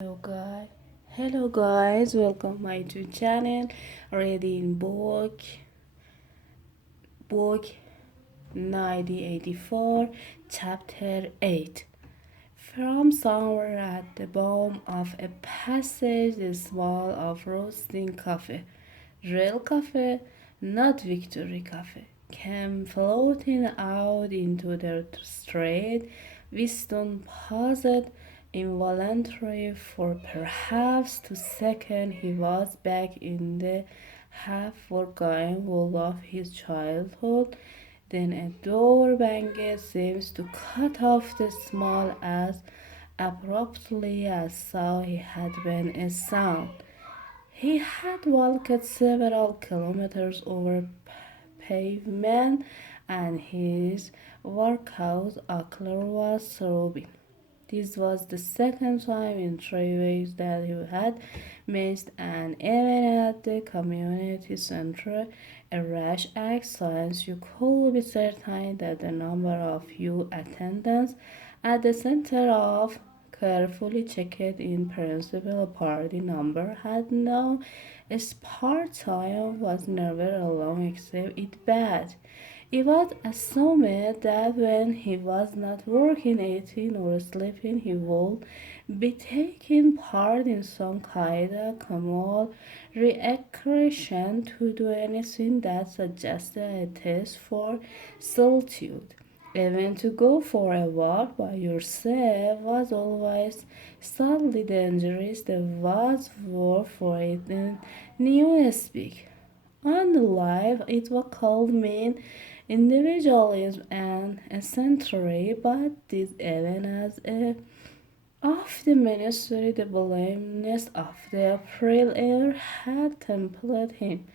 Hello guys, welcome my to channel. Reading book 1984, chapter 8. From somewhere at the bottom of a passage, the smell of roasting coffee, real coffee, not victory coffee, came floating out into the street. Winston paused involuntarily for perhaps 2 seconds. He was back in the half-forgotten world of his childhood. Then a door banged seems to cut off the smell as abruptly as though he had been a sound. He had walked several kilometers over pavement, and his workout ankle was throbbing. This was the second time in 3 weeks that he had missed an event at the community center. A rash act since you could be certain that the number of you attendants at the center of carefully checked in principal party number had no spare time was never alone except it bad. It was assumed that when he was not working, eating, or sleeping, he would be taking part in some kind of communal recreation to do anything that suggested a taste for solitude. Even to go for a walk by yourself was always sadly dangerous. There was word for it in Newspeak. On the life, it was called mean individualism and eccentricity, but this even as a of the ministry, the blameless of the April air had tempered him.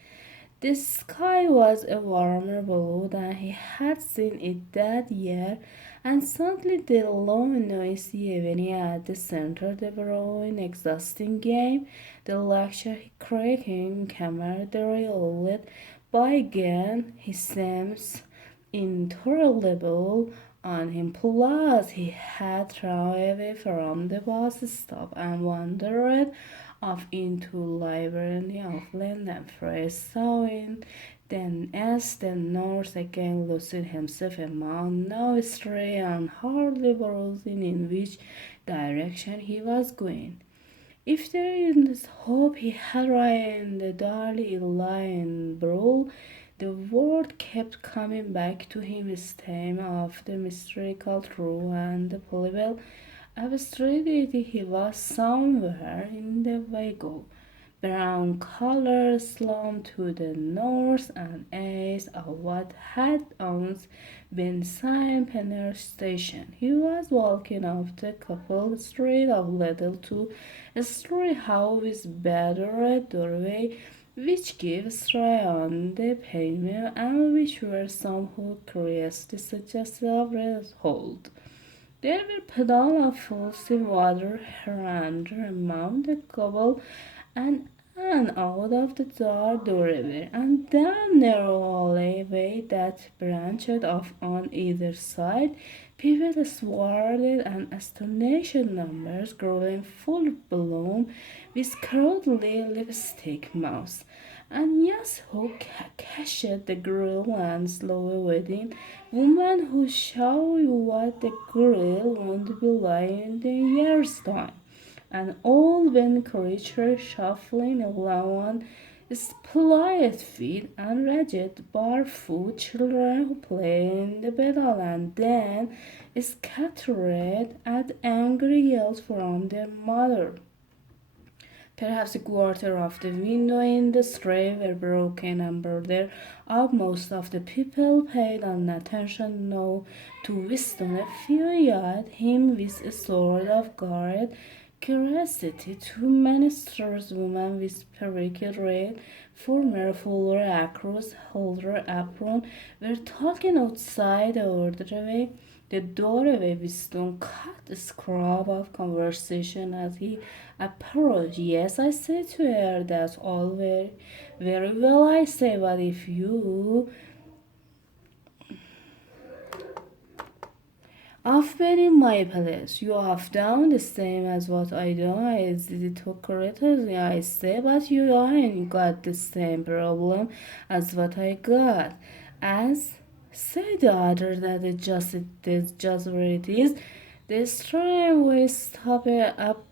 The sky was a warmer blue than he had seen it that year, and suddenly the long, noisy evening at the center, the growing, exhausting game, the lecture creaking camaraderie lit by again, he seems intolerable on him. Plus, he had thrown away from the bus stop and wandered off into library of London first sawing, then as the north again lost himself among no stray and hardly browsing in which direction he was going. If there is hope he had in the daily line brawl, the word kept coming back to him his theme of the mystical true and the plausible absurdity. He was somewhere in the vague brown color slum to the north and east of what had once been Saint Penner Station. He was walking up the coupled street of Little to a story house with battered doorway which gave straight on the pavement and which were somehow curiously suggestive of hold. There were puddles of full water here and there among the cobble and out of the dark doorway, and down narrow alleyway that branched off on either side, people swarmed and astonished numbers growing full bloom with curly lipstick mouths. And yes, who cashed the grill and slow wedding woman who show you what the grill won't be like in the year's time. An old wind creature shuffling along splendid feet and ragged barefoot children who play in the battle and then scattered at angry yells from their mother. Perhaps a quarter of the windows in the street were broken and boarded up. Most of the people paid no attention now to Winston. A few eyed him with a sort of guarded curiosity. Two minister's women with periwinkle red, former fuller across holder apron, were talking outside the doorway. Winston cut a scrap of conversation as he approached. Yes, I said to her, that's all very well, I say, but if you I've been in my place. You have done the same as what I do. I did to criticize, I say, but you ain't got the same problem as what I got. As say the other that it just where it is. This time we stop it up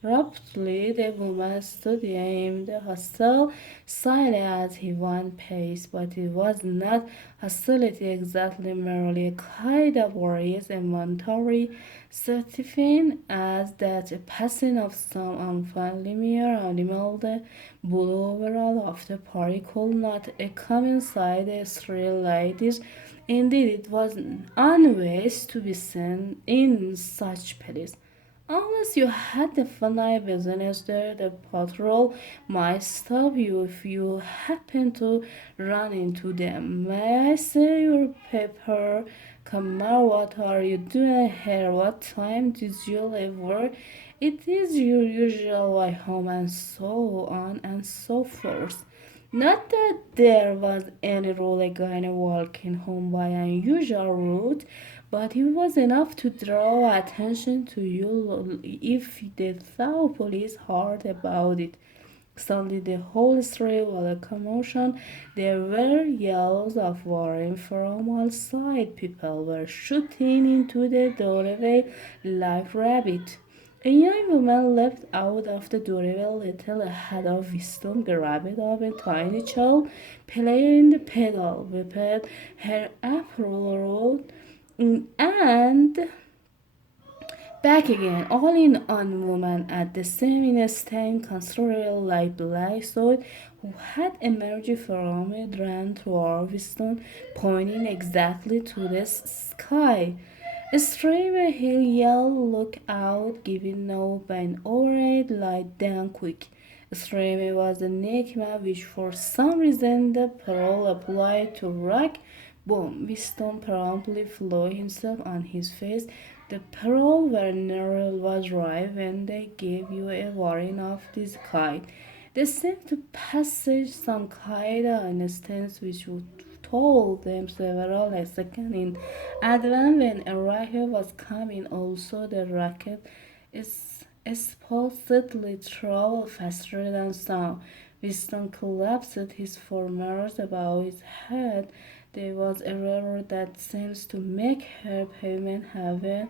abruptly. The woman stood aimed hostile, silent as he went pace, but it was not hostility exactly, merely a kind of worries and momentary certifying as that a passing of some unfamiliar animal the blue overall of the party could not come inside a thrill like this. Indeed, it was unwise to be seen in such place. Unless you had the funny business there, the patrol might stop you if you happen to run into them. May I say your paper? Come on, what are you doing here? What time did you leave work? It is your usual way home, and so on and so forth. Not that there was any rule against walking home by unusual route, but it was enough to draw attention to you if the thought police heard about it. Suddenly the whole street was a commotion. There were yells of warning from all sides. People were shooting into the doorway like rabbits. A young woman leapt out of the doorway a little ahead of Winston, grabbed up a tiny child, playing the pedal, whipped her apron, and back again, all in on woman at the same instant, considerable like black sword who had emerged from it ran toward Winston, pointing exactly to the sky. Stranger he yelled, "Look out!" giving no bend over it, lie down quick. Stranger was the nickname which for some reason the parole applied to Rock. Boom! Winston promptly flew himself on his face. The parole where Nerl was right when they gave you a warning of this kind. They seemed to passage some kind of instance which would told them several seconds in advance when a rocket was coming. Also, the rocket is supposedly traveled faster than sound. Winston collapsed his forearms above his head. There was a roar that seems to make her pavement heaven.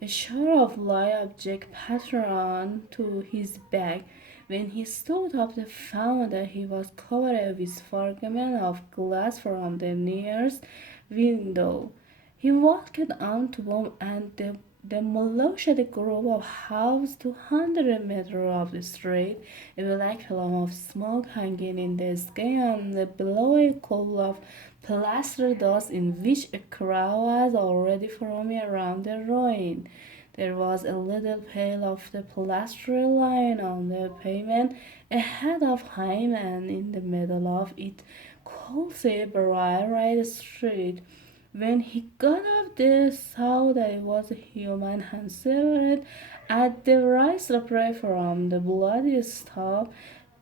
A shower of light object patterned to his back. When he stood up, they found that he was covered with fragments of glass from the nearest window. He walked on to them and demolished a group of houses 200 meters off the street. A black column of smoke hanging in the sky and below a cloud of plaster dust in which a crowd was already forming around the ruin. There was a little pile of the plaster lying on the pavement ahead of him, and in the middle of it could see a bright red street. When he got up, they saw that it was a human hand severed at the right separate from the bloody stop.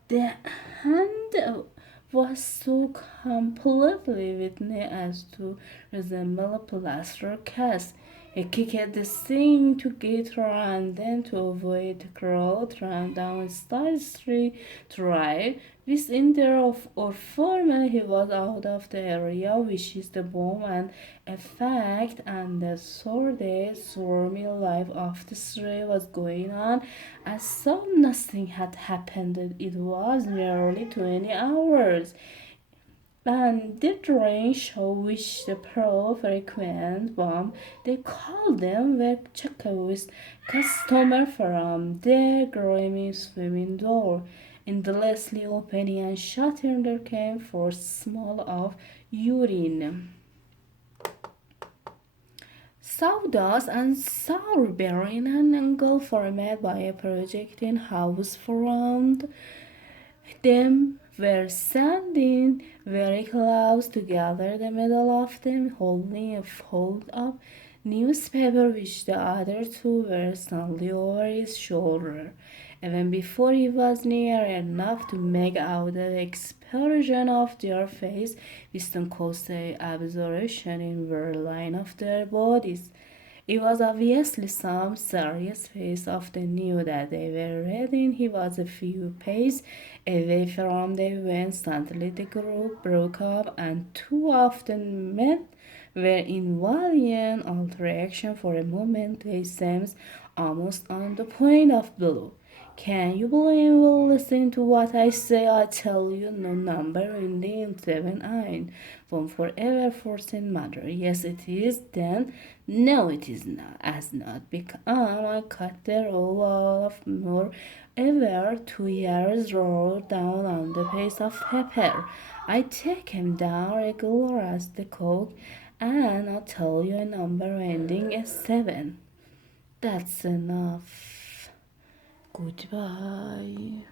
The hand was so completely witness as to resemble a plaster cast. He kicked the thing to get her and then to avoid the crowd ran down a side street to drive. Within there of or 4 minutes he was out of the area which is the bomb and effect and the sordid swarmy life of the street was going on as though nothing had happened. It was nearly 20 hours. And the train show which the pro frequent bomb, they call them were Chekhov's customer from their grimy swimming door. Endlessly opening and shutting there came for smell of urine, sawdust, and sour bearing an angle formed by a projecting house front. Them were standing very close together, the middle of them holding a fold up newspaper which the other two were suddenly over his shoulder. Even before he was near enough to make out the expression of their face, Winston caused the absorption in one line of their bodies. It was obviously some serious face. Often knew that they were reading. He was a few paces away from them when suddenly the group broke up, and two of the men were in violent altercation. For a moment they seemed almost on the point of blow. Can you believe will listen to what I say? I tell you, no number in the 7 won't forever forcing matter. Yes, it is. Then, no, it is not. As not become I cut the roll of more ever 2 years roll down on the pace of pepper. I take him down regular as the coke, and I'll tell you a number ending in 7. That's enough. Goodbye.